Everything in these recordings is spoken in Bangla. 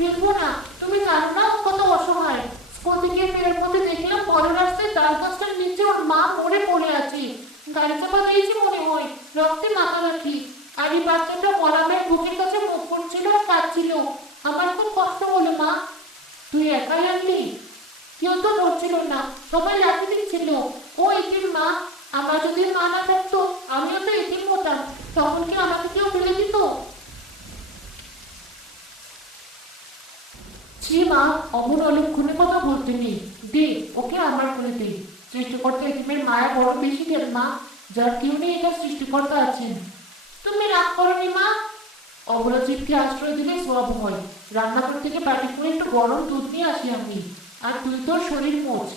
ফিরবো না। তুমি জানো না ও কত অসহায়। স্কুল থেকে ফেরার পথে দেখলাম বড় রাস্তায় তাল গাছটার নিচে ওর মা মরে পড়ে আছে। গাড়ি চাপা দিয়েছি মনে হয়, রক্তে মাখামাখি। আর এই বাচ্চাটা মরামের বুকের কাছে মুখ করছিল আর কাঁদছিল। আমার খুব কষ্ট হলো মা। তুই একাই আনলি? কেউ তো নড়ছিল না, সবাই লাঠি দিচ্ছিল। ও এতিম মা। আমার যদি মা না থাকতো আমিও তো এতিম হতাম। তখন কি আমাকে কেউ ফেলে দিত? ছি মা, অমন অলক্ষণে কথা বলতে নেই। দে, ওকে আমার করে দে। সৃষ্টিকর্তা এতিমের মায়া বড় বেশি দেন মা। যার কেউ নেই এটা সৃষ্টিকর্তা আছেন। তুমি রাগ করনি মা? অবলা জীবকে আশ্রয় দিলে সব হয়। রান্নাঘর থেকে বাটি করে একটু গরম দুধ নিয়ে আসি আমি। আর তুই তোর শরীর মোচ।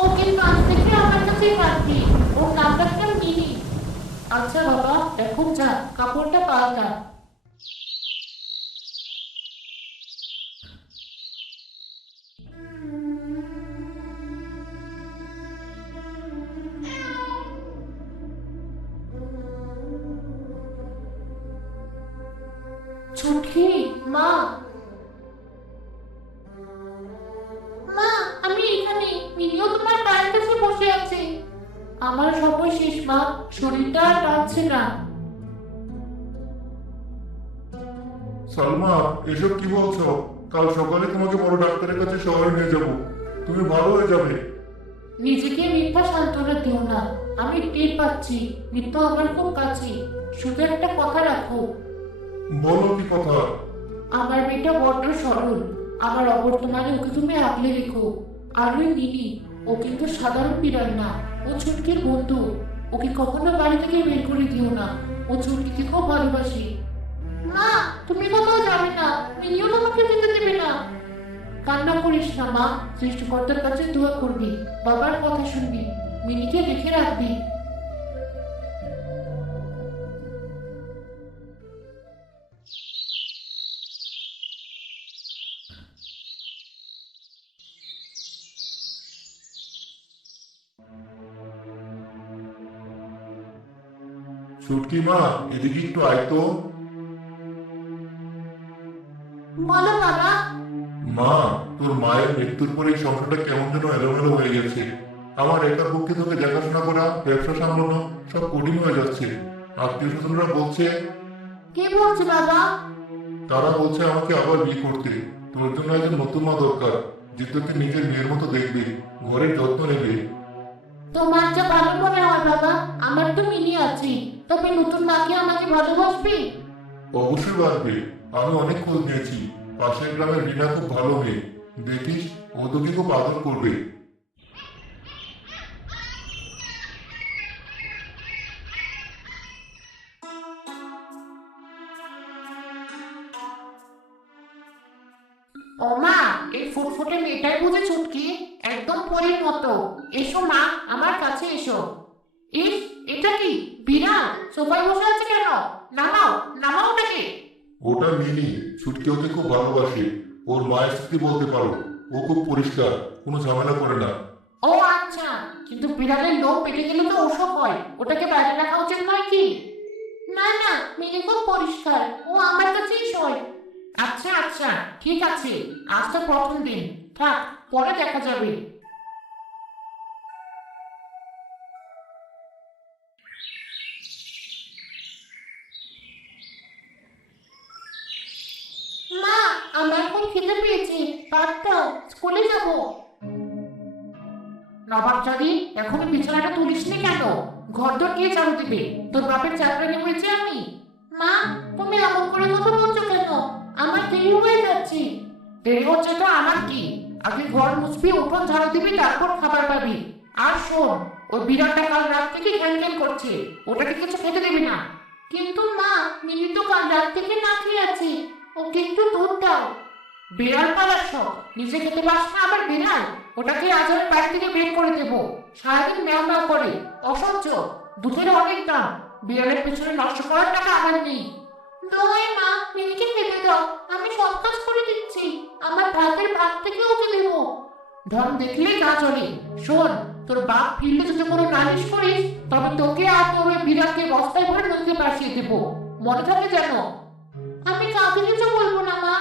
ও কিন্তু আজ থেকে আমার কাছে থাকবি। ওর নাম রাখলাম মিনি। আচ্ছা বাবা, এখন যা, কাপড়টা পাল্টা। ছুটকি, মা। মা, আমি এখানে। মিনিও তোমার পায়ের কাছে বসে আছে। আমার সময় শেষ মা, শরীরটা আর টানছে না। সালমা, এসব কি বলছো? কাল সকালে তোমাকে বড় ডাক্তারের কাছে শহরে নিয়ে যাব। তুমি ভালো হয়ে যাবে। নিজেকে মিথ্যা সান্ত্বনা দিও না। আমি টের পাচ্ছি মৃত্যু আমার খুব কাছে। শুধু একটা কথা রাখো, বলো কি কথা? আমার মেয়েটা বড্ড সরল। আমার অবর্তমানে ওকে তুমি আগলে রেখো। আর ওই মিনি, ও কিন্তু সাধারণ বিড়াল না। ও ছুটকির বন্ধু। ওকে কখনো বাড়ি থেকে বের করে দিও না। ও ছুটকিকে খুব ভালোবাসি। মা, তুমি কোথাও যাবে না। মিনিও তোমাকে যেতে দেবে না। কান্না করিস না মা। সৃষ্টিকর্তার কাছে দোয়া করবি, বাবার কথা শুনবি, মিনিকে দেখে রাখবি। ছুটকি মা, এদিকে একটু আয় তো। বলো বাবা। মা, তোর মায়ের মৃত্যুর পরে এই সংসারটা কেমন যেন এলোমেলো হয়ে গেছে। আমার একার পক্ষে তোকে দেখাশোনা করা, ব্যবসা সামলানো সব কঠিন হয়ে যাচ্ছে। আত্মীয় স্বজনরা বলছে, কে বলছে বাবা? তারা বলছে আমাকে আবার বিয়ে করতে। তোর জন্য একজন নতুন মা দরকার, যে তোকে নিজের মেয়ের মতো দেখবে, ঘরের যত্ন নেবে। তোমার যা ভালো মনে হয় বাবা। আমার তো মিনি আছে, তবে নতুন মাকে আমাকে ভালোবাসবে? অবশ্যই বাড়বে। আমি অনেক খোঁজ নিয়েছি। পাশের গ্রামের রিনা খুব ভালো মেয়ে। দেখিস, ও তোকে খুব আদর করবে। ও মা, এই ফুটফুটে মেয়েটাই বুঝে ছুটকি। একদম পরীর মতো। এসো মা, আমার কাছে এসো। ইস, এটা কি বিড়াল সোফায় বসে আছে কেন? নামাও, নামাও ওটাকে। ওটা মিনি। ছুটকি ওকে খুব ভালোবাসে। ওর মায়ের স্মৃতি বলতে পারো। ও খুব পরিষ্কার, কোনো ঝামেলা করে না। ও আচ্ছা, কিন্তু বিড়ালের লোম পেটে গেলে তো অসুখ হয়। ওটাকে বাইরে রাখা উচিত নয় কি? না না, মিনি খুব পরিষ্কার। ও আমার কাছেই শোয়। আচ্ছা আচ্ছা, ঠিক আছে। আজ তো প্রথম দিন, থাক, পরে দেখা যাবে। মা, আমার এখন খেতে পেয়েছি। ভাত দাও, স্কুলে যাবো। নবাবজাদি, এখনো বিছানাটা তুলিসনি কেন? ঘরদোর কে ঝাড়ু দিবে? তোর বাপের চাকরানি হয়েছে আমি? মা, তুমি এমন করে কথা বলছো কেন? আমার দেরি হয়ে যাচ্ছে। দেরি হচ্ছে তো আমার কি? আগে ঘর মুছবি, উঠোন ঝাড়ু দিবি, তারপর খাবার পাবি। আর শোন, ওই বিড়ালটা কাল রাত থেকে ঘ্যান ঘ্যান করছে। ওটাকে কিছু খেতে দিবি না। কিন্তু মা, মিনি তো কাল রাত থেকে না খেয়ে আছে। ওকে একটু দুধ দাও। বিড়াল পালার শখ, নিজে খেতে পাস না আবার বিড়াল? ওটাকে আজ আমি বাড়ি থেকে বের করে দেবো। সারাদিন ম্যাও ম্যাও করে, অসহ্য। দুধের অনেক দাম। বিড়ালের পেছনে নষ্ট করার টাকা আমার নেই। দোহাই মা, মিনিকে খেতে দাও। আমি সব কাজ করে দিচ্ছি। আমার ভাতের ভাত থেকে ওকে দেবো। ঢং দেখলেই গা চলে। শোন, তোর বাপ ফিরলে যদি কোনো নালিশ করিস, তবে তোকে আর তোর ওই বিড়ালকে বস্তায় ভরে নদীতে ভাসিয়ে দেবো। মনে থাকে যেন। আমি কাউকে কিছু বলবো না মা।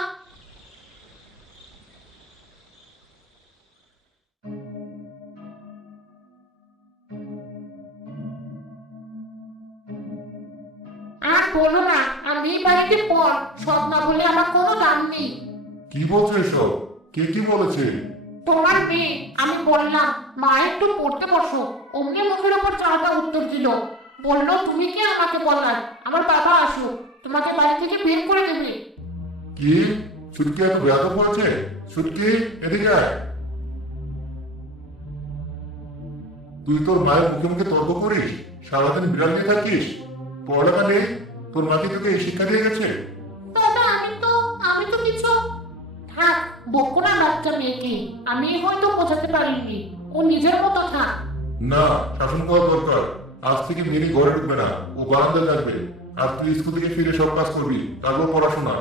বলো না, আমি এই বাড়িতে পর, সৎ না বলে আমার কোনো দাম নেই। কি বলছো এসব? কে কি বলেছে? তোমার মেয়ে, আমি বললাম মা একটু পড়তে বসো, অমনি মুখের ওপর চাওয়াটা উত্তর দিল। বললো তুমি কে আমাকে বলার, আমার বাবা আসুক, তোমাকে বাড়ি থেকে বের করে দেবে। কি? ছুটকি এত ব্যাধ করেছে? ছুটকি, এদিকে আয়। তুই তোর মায়ের মুখে মুখে তর্ক করিস, সারাদিন বিড়াল নিয়ে থাকিস, পড়ালেখা নেই? তোর মাকে তোকে এই শিক্ষা দিয়ে গেছে? বাবা আমি তো কিছু, থাক, বকো না বাচ্চা মেয়েকে, আমি হয়তো বোঝাতে পারিনি, ও নিজের মতো থাক। না, শাসন করা দরকার। আজ থেকে মেরি ঘরে ঢুকবে না, ও বারান্দায় থাকবে। আর তুই স্কুল থেকে ফিরে সব কাজ করবি, তারপর পড়াশোনা।